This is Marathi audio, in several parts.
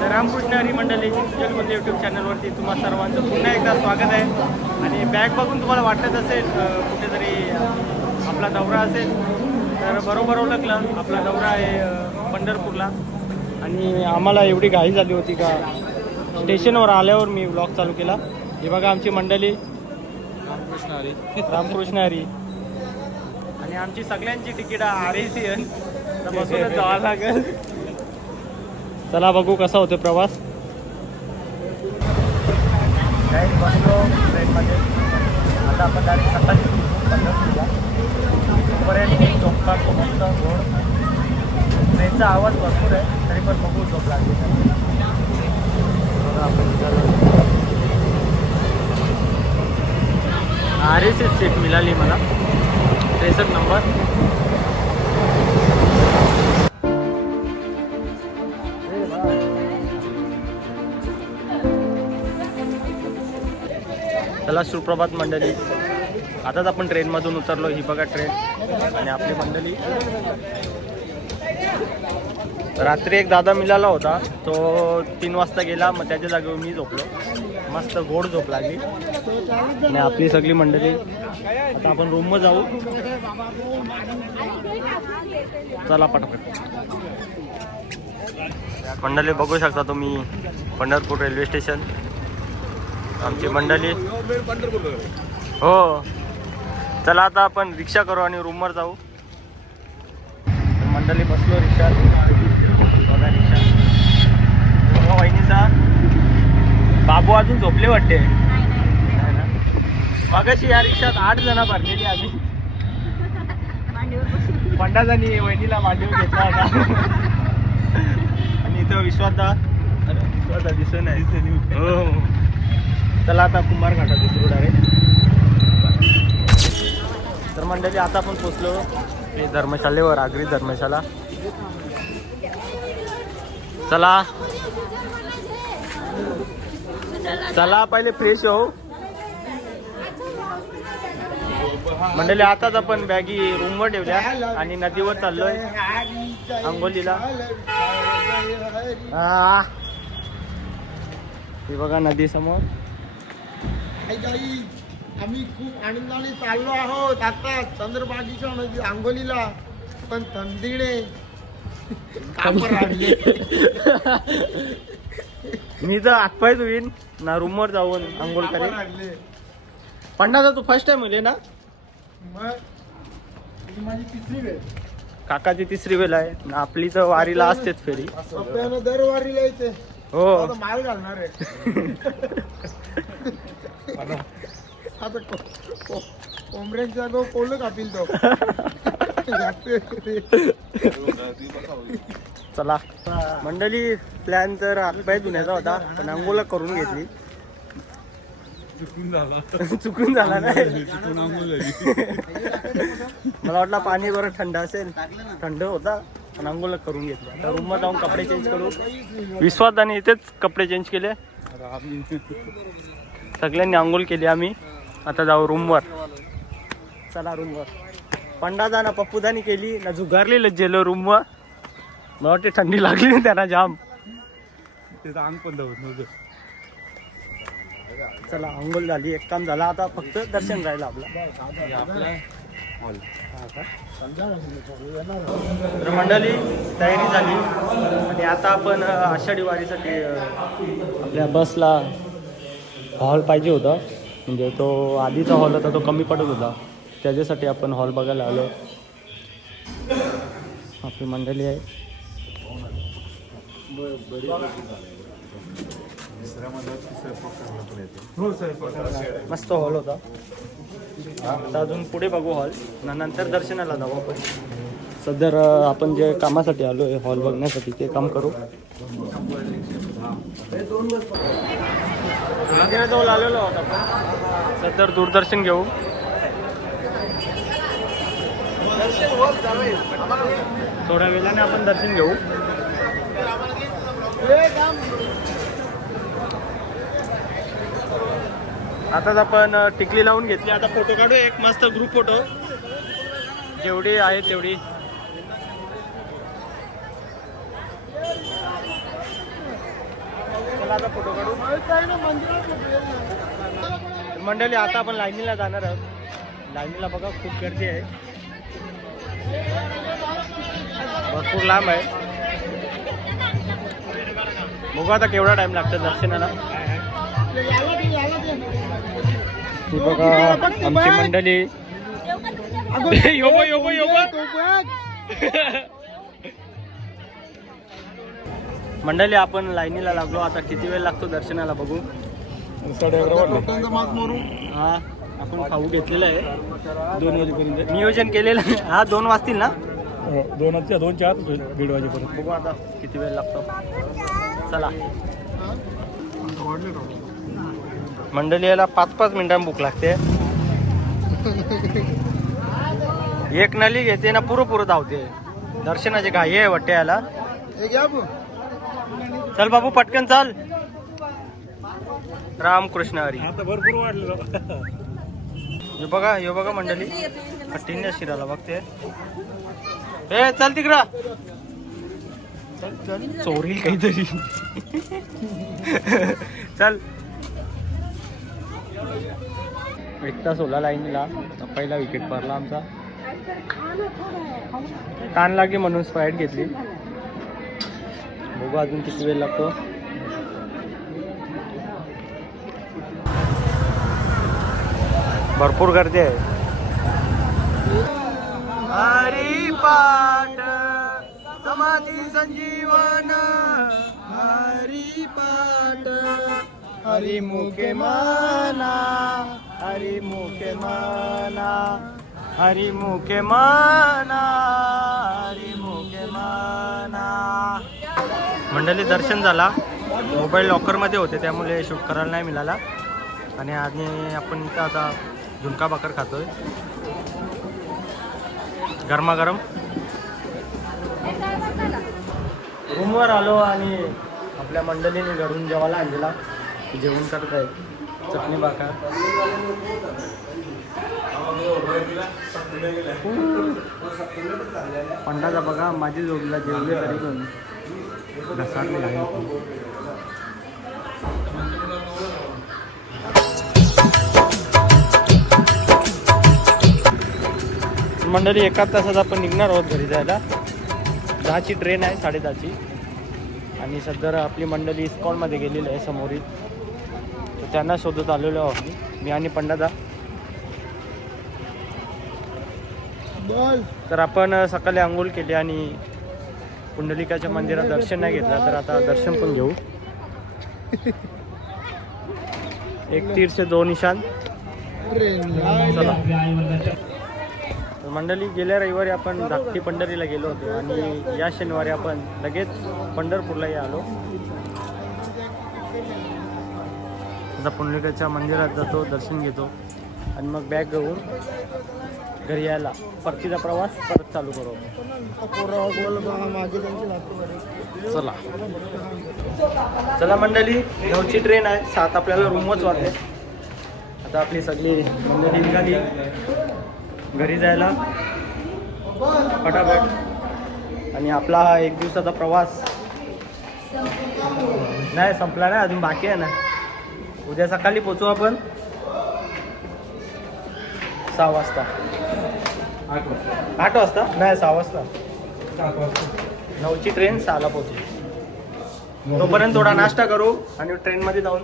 तर रामकृष्ण हरी मंडळी जगमध्ये यूट्यूब चॅनलवरती तुम्हा सर्वांचं पुन्हा एकदा स्वागत आहे. आणि बॅग बघून तुम्हाला वाटत असेल कुठेतरी आपला दौरा असेल, तर बरोबर ओळखलं. आपला दौरा आहे पंढरपूरला. आणि आम्हाला एवढी घाई झाली होती का स्टेशनवर आल्यावर मी व्लॉग चालू केला. हे बघा आमची मंडळी रामकृष्ण हरी आणि आमची सगळ्यांची तिकीट RACN तर बसूनच जावं लागेल. चला बघू कसा होतो प्रवास. डायरेक्ट बसलो ट्रेनमध्ये. आता आपण डायरेक्ट सकाळी पंढरपूरला पर्यंत झोपतात तो मस्त रोड. ट्रेनचा आवाज भरपूर आहे तरी पण बघू झोप लागली. RAC सीट मिळाली मला 63 नंबर. चला सुप्रभात मंडळी. आताच आपण ट्रेनमधून उतरलो. ही बघा ट्रेन आणि आपली मंडळी. रात्री एक दादा मिळाला होता, तो 3 वाजता गेला. मग त्याच्या जागेवर मी झोपलो. मस्त गोड झोप लागली. आणि आपली सगळी मंडळी आता आपण रूमवर जाऊ. चला पटापट. मंडळी बघू शकता तुम्ही पंढरपूर रेल्वे स्टेशन. आमची मंडळी हो. चला आता आपण रिक्षा करू आणि रूमवर जाऊ. मंडळी बसलो रिक्षात. बघा रिक्षा. वहिनीचा बाबू अजून झोपले वाटते. मगाशी या रिक्षात 8 जण भरलेली आम्ही. पंडाजांनी वहिनीला मांडीवर घेतला होता. आणि इथं विश्वासदा दिसत नाही. हो. चला आता कुंभार घाटात उतरू डायरेक्ट. तर मंडळी आता आपण पोचलो धर्मशालेवर, आगरी धर्मशाला. चला चला पहिले फ्रेश हो मंडळी. आताच आपण बॅगी रूमवर ठेवल्या आणि नदीवर चाललोय अंघोलीला. हे बघा नदी समोर. आम्ही खूप आनंदाने चाललो आहोत आता चंद्रभागेच्या नदी अंघोलीला. पण थंडीने मी तर हातपाय धुईन ना रूमवर जाऊन अंघोळ करेन. पंडाचा तू फर्स्ट टाइम होईल ना? माझी 3री वेळ. काकाची 3री वेळ आहे. आपली तर वारीला असतेच फेरी. दर वारीला येते. हो माल घालणार आहे. आता कोंबड्यांच्या जागो कोलं कापील तो. चला मंडळी. प्लॅन तर हातपाय धुण्याचा होता पण अंघोळ करून घेतली. चुकून झाला नाही. मला वाटलं पाणी बरं थंड असेल. थंड होता पण अंघोळ करून घेतली. आता रूमवर जाऊन कपडे चेंज करू. विश्वासाने इथेच कपडे चेंज केले. सगळ्यांनी अंघोळ केली. आम्ही आता जाऊ रूमवर. चला रूमवर. पंडादाना पप्पूदानी केली ना जुगारलेलं जेलो रूमवर. मला वाटते थंडी लागली त्यांना जाम. अंग पण धावत नव्हतं. चला अंघोळ झाली. एक काम झालं. आता फक्त दर्शन राहिलं आपलं. तर मंडळी तयारी झाली आणि आता आपण आषाढी वारीसाठी आपल्या बसला हॉल पाहिजे होता. म्हणजे तो आधीचा हॉल होता तो कमी पडत होता. त्याच्यासाठी आपण हॉल बघायला आलो. आपली मंडळी आहे. मस्त हॉल होता. आता अजून पुढे बघू हॉल. नंतर दर्शनाला जाऊ आपण. सध्या आपण जे कामासाठी आलो आहे हॉल बघण्यासाठी ते काम करू. जवळ आलेलो आहोत आपण. सध्या दूरदर्शन घेऊ. थोड्या वेळाने आपण दर्शन घेऊ. आताच आपण टिकली लावून घेतली. आता फोटो काढू एक मस्त ग्रुप फोटो. जेवढी आहे तेवढी. चला आता फोटो काढू. मंडळी आता आपण लाईनीला जाणार आहोत. लाईनीला बघा खूप गर्दी आहे, भरपूर लांब आहे. बघू आता केवढा टाइम लागतो दर्शनाला. ती बघा आमची मंडळी. योगो योगो योगो मंडळी आपण लाईनीला लागलो. आता किती वेळ लागतो दर्शनाला बघू. 11:30 हा आपण खाऊ घेतलेला आहे 2 वाजेपर्यंत नियोजन केलेलं आहे. हा 2 वाजतील ना. 2च्या आत 1:30 वाजेपर्यंत. बघू आता किती वेळ लागतो. चला मंडळी याला 5-5 मिनिटांनी भूक लागते. एक नली घेते ना पुरं धावते. दर्शनाची घाई आहे वाटते याला. चल बाबू पटकन चल. रामकृष्ण हरी. आता भरपूर वाढलं. हे बघा मंडळी कठीण शिराला बघते. ए चल तिकडं चोरी काहीतरी. चल 1 तास होला लाईनीला. पहिला विकेट पडला आमचा. ताण लागली म्हणून स्प्राईट घेतली. बघू अजून किती वेळ लागतो. भरपूर गर्दी आहे. हरी पाठ समाधी संजीवन. हरी पाठ हरी मुखे माना. हरी मुखे माना. हरी मुखे माना. हरी मुखे माना. मंडळी दर्शन झाला. मोबाईल लॉकरमध्ये होते त्यामुळे शूट करायला नाही मिळाला. आणि आणि आपण इथं आता झुणका भाकर खातोय गरमागरम. रूमवर आलो आणि आपल्या मंडळीने घरून जेवायला आणलेला. जेवण करत आहे. चटणी भाकर. पंडाचा बघा माझी जोडीला जेवले तरी पण घसारले नाही. मंडळी 1 तासात आपण निघणार आहोत घरी जायला. 10ची ट्रेन आहे 10:30ची. आणि सध्या आपली मंडळी इस्कॉनमध्ये गेलेली आहे समोरील. तर त्यांना शोधत आलेलो आहोत मी आणि पंडादा. तर आपण सकाळी आंघोळ केली आणि पुंडलिकाच्या मंदिरात दर्शन नाही घेतलं. तर आता दर्शन पण घेऊ. 1 तीर से 2 निशान. चला मंडळी गेल्या रविवारी आपण धाकटी पंढरीला गेलो होतो आणि या शनिवारी आपण लगेच पंढरपूरलाही आलो. आता पुंडलिकाच्या मंदिरात जातो, दर्शन घेतो आणि मग बॅग घेऊन घरी यायला परतीचा प्रवास परत चालू करू. चला चला मंडळी 9ची ट्रेन आहे. 7 आपल्याला रूमच वाटते. आता आपली सगळी मंडळी निघाली घरी जायला फटाफट. आणि आपला हा 1 दिवसाचा प्रवास नाही संपला नाही अजून बाकी आहे ना. उद्या सकाळी पोचू आपण 6 वाजता. 8 वाजता नाही 6 वाजता. 9ची ट्रेन 6ला पोचू. तोपर्यंत थोडा नाश्ता करू आणि ट्रेनमध्ये जाऊन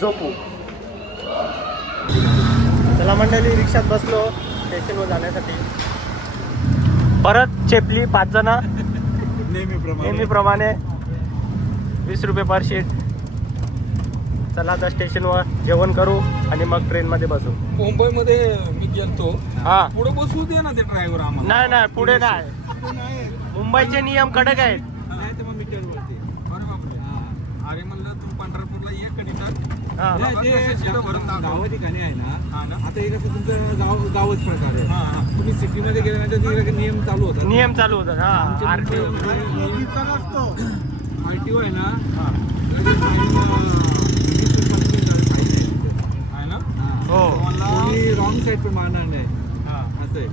झोपू. चला मंडळी रिक्षात बसलो स्टेशनवर जाण्यासाठी. परत चेपली 5 जण नेहमीप्रमाणे 20 रुपये पर सीट. चला आता स्टेशनवर जेवण करू आणि मग ट्रेनमध्ये बसू. मुंबईमध्ये मी गेलतो. हा पुढे बसू दे ना ते ड्रायव्हर आम्हाला. नाही पुढे नाही. मुंबईचे नियम कडक आहेत. नाही ते मग मीटरवरती. अरे बापरे. अरे म्हणलं तुम्ही पंढरपूरला ये कधी हा. गाव ठिकाणी आहे ना. आता हे कसं तुमचं गावच प्रकार आहे. तुम्ही सिटीमध्ये गेल्यानंतर तिकडे नियम चालू होतात. नियम चालू होतात. हा आरटीओ आरटीओ आहे ना. हो रॉंग साईड पण मारणार नाही. असं आहे.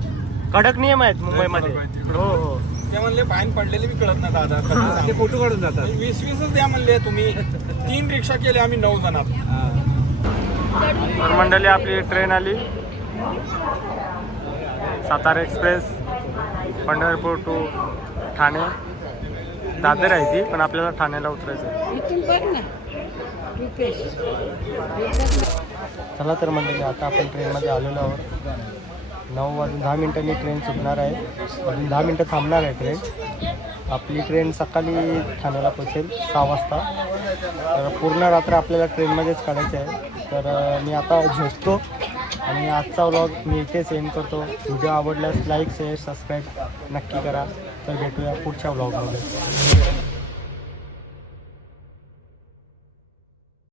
कडक नियम आहेत मुंबईमध्ये. हो हो ते म्हणले फाईन पडलेले बी कळत नाही दादा ते फोटो काढून जातात 20-20च द्या म्हणले तुम्ही 3 रिक्षा केले आम्ही 9 जणात. तर मंडळी आपली ट्रेन आली सातारा एक्सप्रेस पंढरपूर टू ठाणे. दादर आहे ती पण आपल्याला ठाण्याला उतरायचं आहे. चला तर मंडळी आता आपण ट्रेनमध्ये आलेलो आहोत. 9:10 ट्रेन सुटणार आहे. अजून 10 मिनटं थांबणार आहे ट्रेन. आपली ट्रेन सकाळी ठाण्याला पोहोचेल 6 वाजता. तर पूर्ण रात्र आपल्याला ट्रेनमध्येच काढायचं आहे. तर मी आता झोपतो आणि आजचा व्लॉग मी इथेच एंड करतो. व्हिडिओ आवडल्यास लाईक शेअर सबस्क्राईब नक्की करा. तर भेटूया पुढच्या व्लॉगमध्ये.